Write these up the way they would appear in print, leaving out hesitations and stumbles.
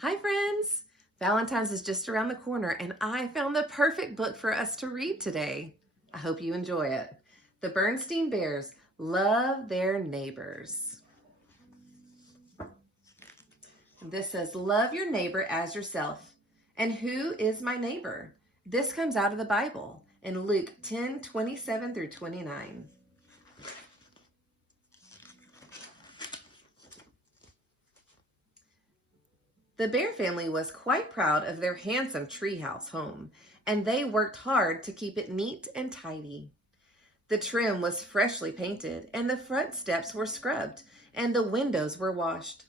Hi friends! Valentine's is just around the corner and I found the perfect book for us to read today. I hope you enjoy it. The Berenstain Bears Love Their Neighbors. This says, love your neighbor as yourself. And who is my neighbor? This comes out of the Bible in Luke 10:27 through 29. The Bear family was quite proud of their handsome treehouse home, and they worked hard to keep it neat and tidy. The trim was freshly painted, and the front steps were scrubbed, and the windows were washed.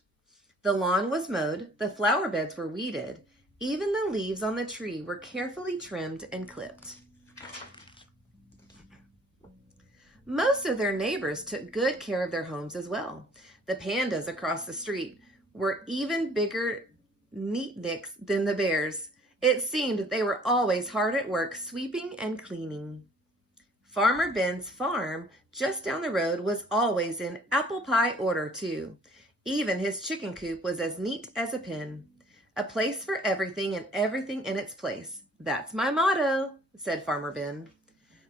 The lawn was mowed, the flower beds were weeded, even the leaves on the tree were carefully trimmed and clipped. Most of their neighbors took good care of their homes as well. The pandas across the street were even bigger neatniks than the bears. It seemed they were always hard at work sweeping and cleaning. Farmer Ben's farm just down the road was always in apple pie order too. Even his chicken coop was as neat as a pin. A place for everything and everything in its place. That's my motto, said Farmer Ben.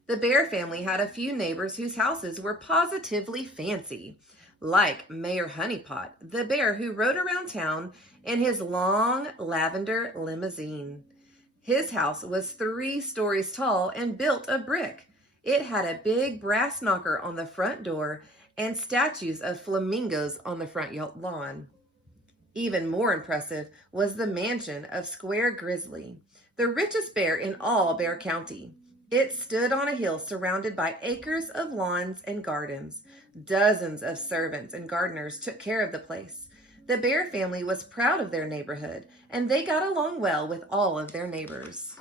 The Bear family had a few neighbors whose houses were positively fancy, like Mayor Honeypot, the bear who rode around town in his long lavender limousine. His house was 3 stories tall and built of brick. It had a big brass knocker on the front door and statues of flamingos on the front lawn. Even more impressive was the mansion of Square Grizzly, the richest bear in all Bear County. It stood on a hill surrounded by acres of lawns and gardens. Dozens of servants and gardeners took care of the place. The Bear family was proud of their neighborhood, and they got along well with all of their neighbors.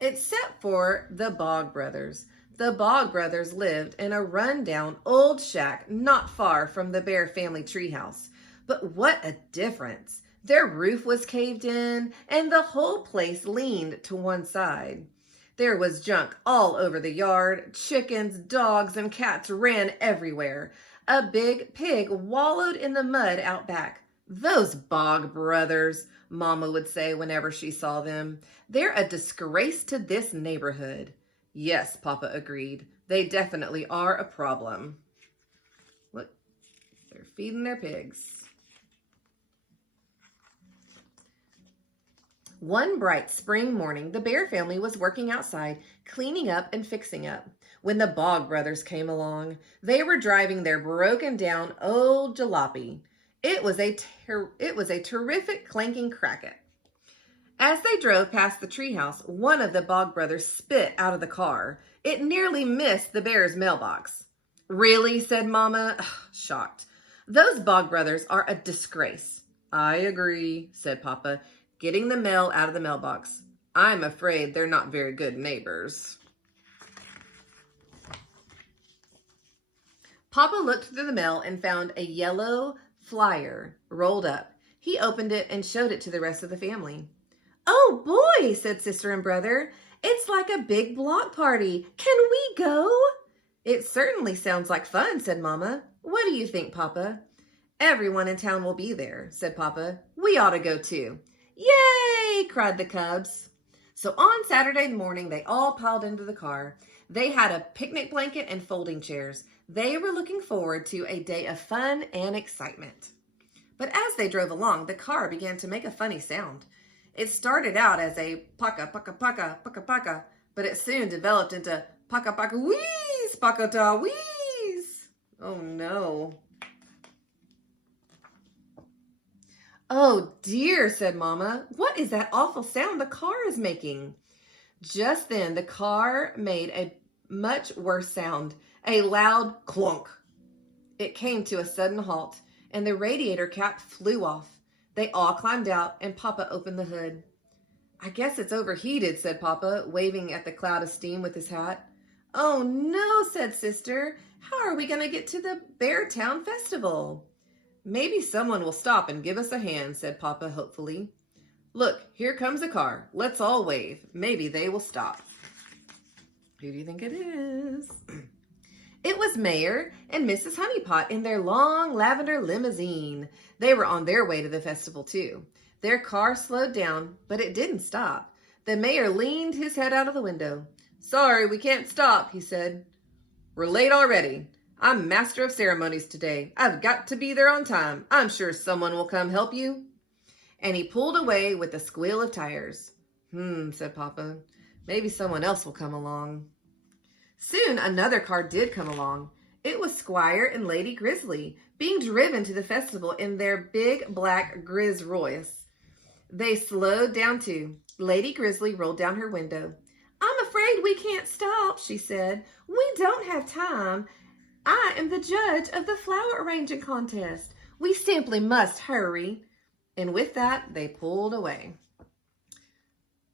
Except for the Bog Brothers. The Bog Brothers lived in a run-down old shack not far from the Bear family treehouse. But what a difference! Their roof was caved in, and the whole place leaned to one side. There was junk all over the yard. Chickens, dogs, and cats ran everywhere. A big pig wallowed in the mud out back. Those Bog Brothers, Mama would say whenever she saw them. They're a disgrace to this neighborhood. Yes, Papa agreed. They definitely are a problem. Look, they're feeding their pigs. One bright spring morning, the Bear family was working outside, cleaning up and fixing up, when the Bog Brothers came along. They were driving their broken-down old jalopy. It was a terrific clanking cracket. As they drove past the treehouse, one of the Bog Brothers spit out of the car. It nearly missed the bear's mailbox. Really? Said Mama, shocked. Those Bog Brothers are a disgrace. I agree, said Papa, getting the mail out of the mailbox. I'm afraid they're not very good neighbors. Papa looked through the mail and found a yellow flyer rolled up. He opened it and showed it to the rest of the family. Oh boy, said sister and brother. It's like a big block party. Can we go? It certainly sounds like fun, said Mama. What do you think, Papa? Everyone in town will be there, said Papa. We ought to go too. Yay! Cried the cubs. So on Saturday morning, they all piled into the car. They had a picnic blanket and folding chairs. They were looking forward to a day of fun and excitement. But as they drove along, the car began to make a funny sound. It started out as a paka, paka, paka, paka, paka, but it soon developed into paka, paka, wheeze, paka, ta, wheeze. Oh no. Oh dear, said Mama. What is that awful sound the car is making? Just then, the car made a much worse sound, a loud clunk. It came to a sudden halt, and the radiator cap flew off. They all climbed out, and Papa opened the hood. I guess it's overheated, said Papa, waving at the cloud of steam with his hat. Oh no, said Sister. How are we going to get to the Beartown Festival? Maybe someone will stop and give us a hand, said Papa hopefully. Look, here comes a car. Let's all wave. Maybe they will stop. Who do you think it is? It was Mayor and Mrs. Honeypot in their long lavender limousine. They were on their way to the festival, too. Their car slowed down, but it didn't stop. The mayor leaned his head out of the window. "Sorry, we can't stop," he said. "We're late already. I'm master of ceremonies today. I've got to be there on time. I'm sure someone will come help you." And he pulled away with a squeal of tires. Said Papa. "Maybe someone else will come along." Soon another car did come along. It was Squire and Lady Grizzly, being driven to the festival in their big black Grizz Royce. They slowed down too. Lady Grizzly rolled down her window. "I'm afraid we can't stop," she said. "We don't have time. I am the judge of the flower arranging contest. We simply must hurry." And with that, they pulled away.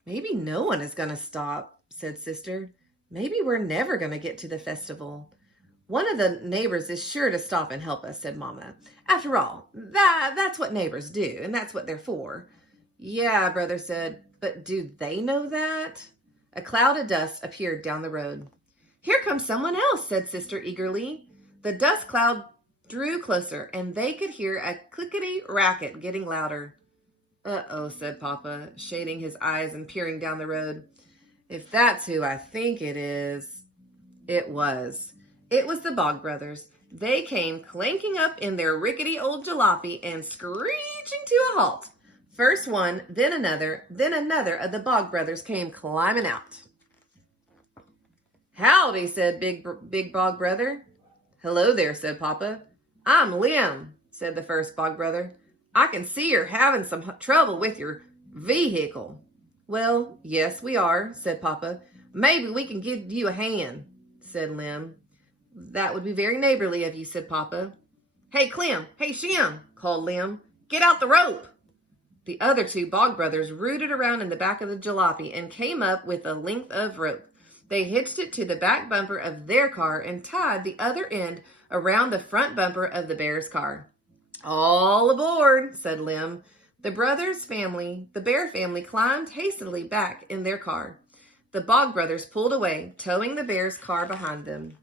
"Maybe no one is going to stop," said Sister. "Maybe we're never going to get to the festival." "One of the neighbors is sure to stop and help us," said Mama. "After all, that's what neighbors do, and that's what they're for." "Yeah," Brother said, "but do they know that?" A cloud of dust appeared down the road. "Here comes someone else," said Sister eagerly. The dust cloud drew closer, and they could hear a clickety racket getting louder. "Uh-oh," said Papa, shading his eyes and peering down the road. "If that's who I think it is." It was. It was the Bog Brothers. They came clanking up in their rickety old jalopy and screeching to a halt. First one, then another of the Bog Brothers came climbing out. "Howdy," said Big Bog Brother. "Hello there," said Papa. "I'm Lim," said the first Bog Brother. "I can see you're having some trouble with your vehicle." "Well, yes, we are," said Papa. "Maybe we can give you a hand," said Lim. "That would be very neighborly of you," said Papa. "Hey, Clem! Hey, Shem!" called Lim. "Get out the rope!" The other two Bog Brothers rooted around in the back of the jalopy and came up with a length of rope. They hitched it to the back bumper of their car and tied the other end around the front bumper of the Bear's car. "All aboard," said Lim. The Bear family climbed hastily back in their car. The Bog Brothers pulled away, towing the Bear's car behind them.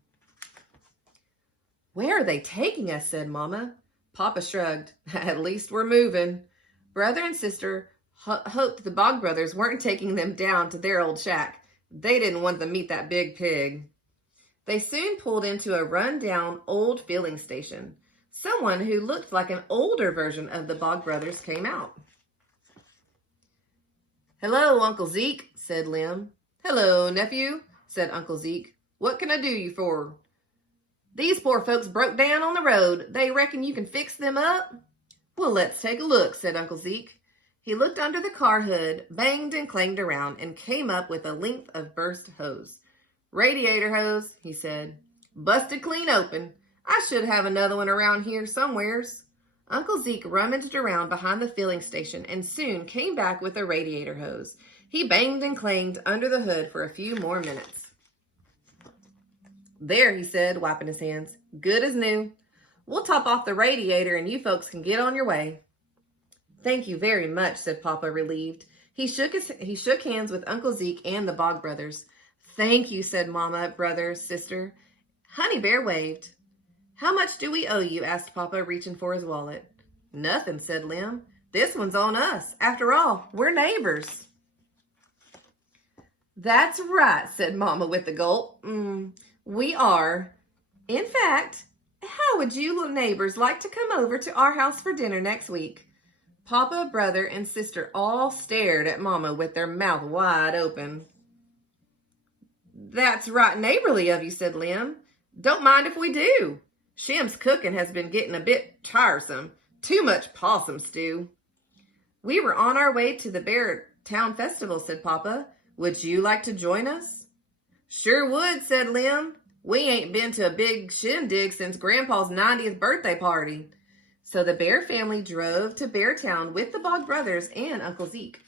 "Where are they taking us?" said Mama. Papa shrugged. "At least we're moving." Brother and Sister hoped the Bog Brothers weren't taking them down to their old shack. They didn't want to meet that big pig. They soon pulled into a run-down old filling station. Someone who looked like an older version of the Bog Brothers came out. "Hello, Uncle Zeke," said Lim. "Hello, nephew," said Uncle Zeke. "What can I do you for?" "These poor folks broke down on the road. They reckon you can fix them up?" "Well, let's take a look," said Uncle Zeke. He looked under the car hood, banged and clanged around, and came up with a length of burst hose. "Radiator hose," he said. "Busted clean open. I should have another one around here somewheres." Uncle Zeke rummaged around behind the filling station and soon came back with a radiator hose. He banged and clanged under the hood for a few more minutes. "There," he said, wiping his hands. "Good as new. We'll top off the radiator and you folks can get on your way." "Thank you very much," said Papa, relieved. He shook hands with Uncle Zeke and the Bog Brothers. "Thank you," said Mama, Brother, Sister. Honey Bear waved. "How much do we owe you?" asked Papa, reaching for his wallet. "Nothing," said Lim. "This one's on us. After all, we're neighbors." "That's right," said Mama with a gulp. We are. In fact, how would you little neighbors like to come over to our house for dinner next week?" Papa, Brother, and Sister all stared at Mama with their mouth wide open. "That's right neighborly of you," said Lim. "Don't mind if we do. Shem's cooking has been getting a bit tiresome. Too much possum stew." "We were on our way to the Bear Town Festival," said Papa. "Would you like to join us?" "Sure would," said Lim. "We ain't been to a big shindig since Grandpa's 90th birthday party." So the Bear family drove to Bear Town with the Bog Brothers and Uncle Zeke.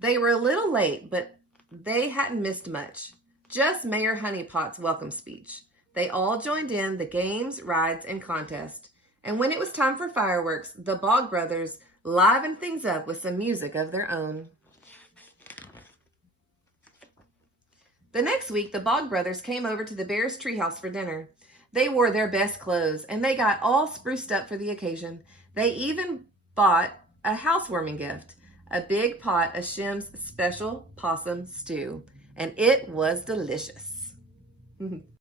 They were a little late, but they hadn't missed much. Just Mayor Honeypot's welcome speech. They all joined in the games, rides, and contest. And when it was time for fireworks, the Bog Brothers livened things up with some music of their own. The next week, the Bog brothers came over to the bear's treehouse for dinner. They wore their best clothes, and they got all spruced up for the occasion. They even bought a housewarming gift, a big pot of Shem's special possum stew, and it was delicious.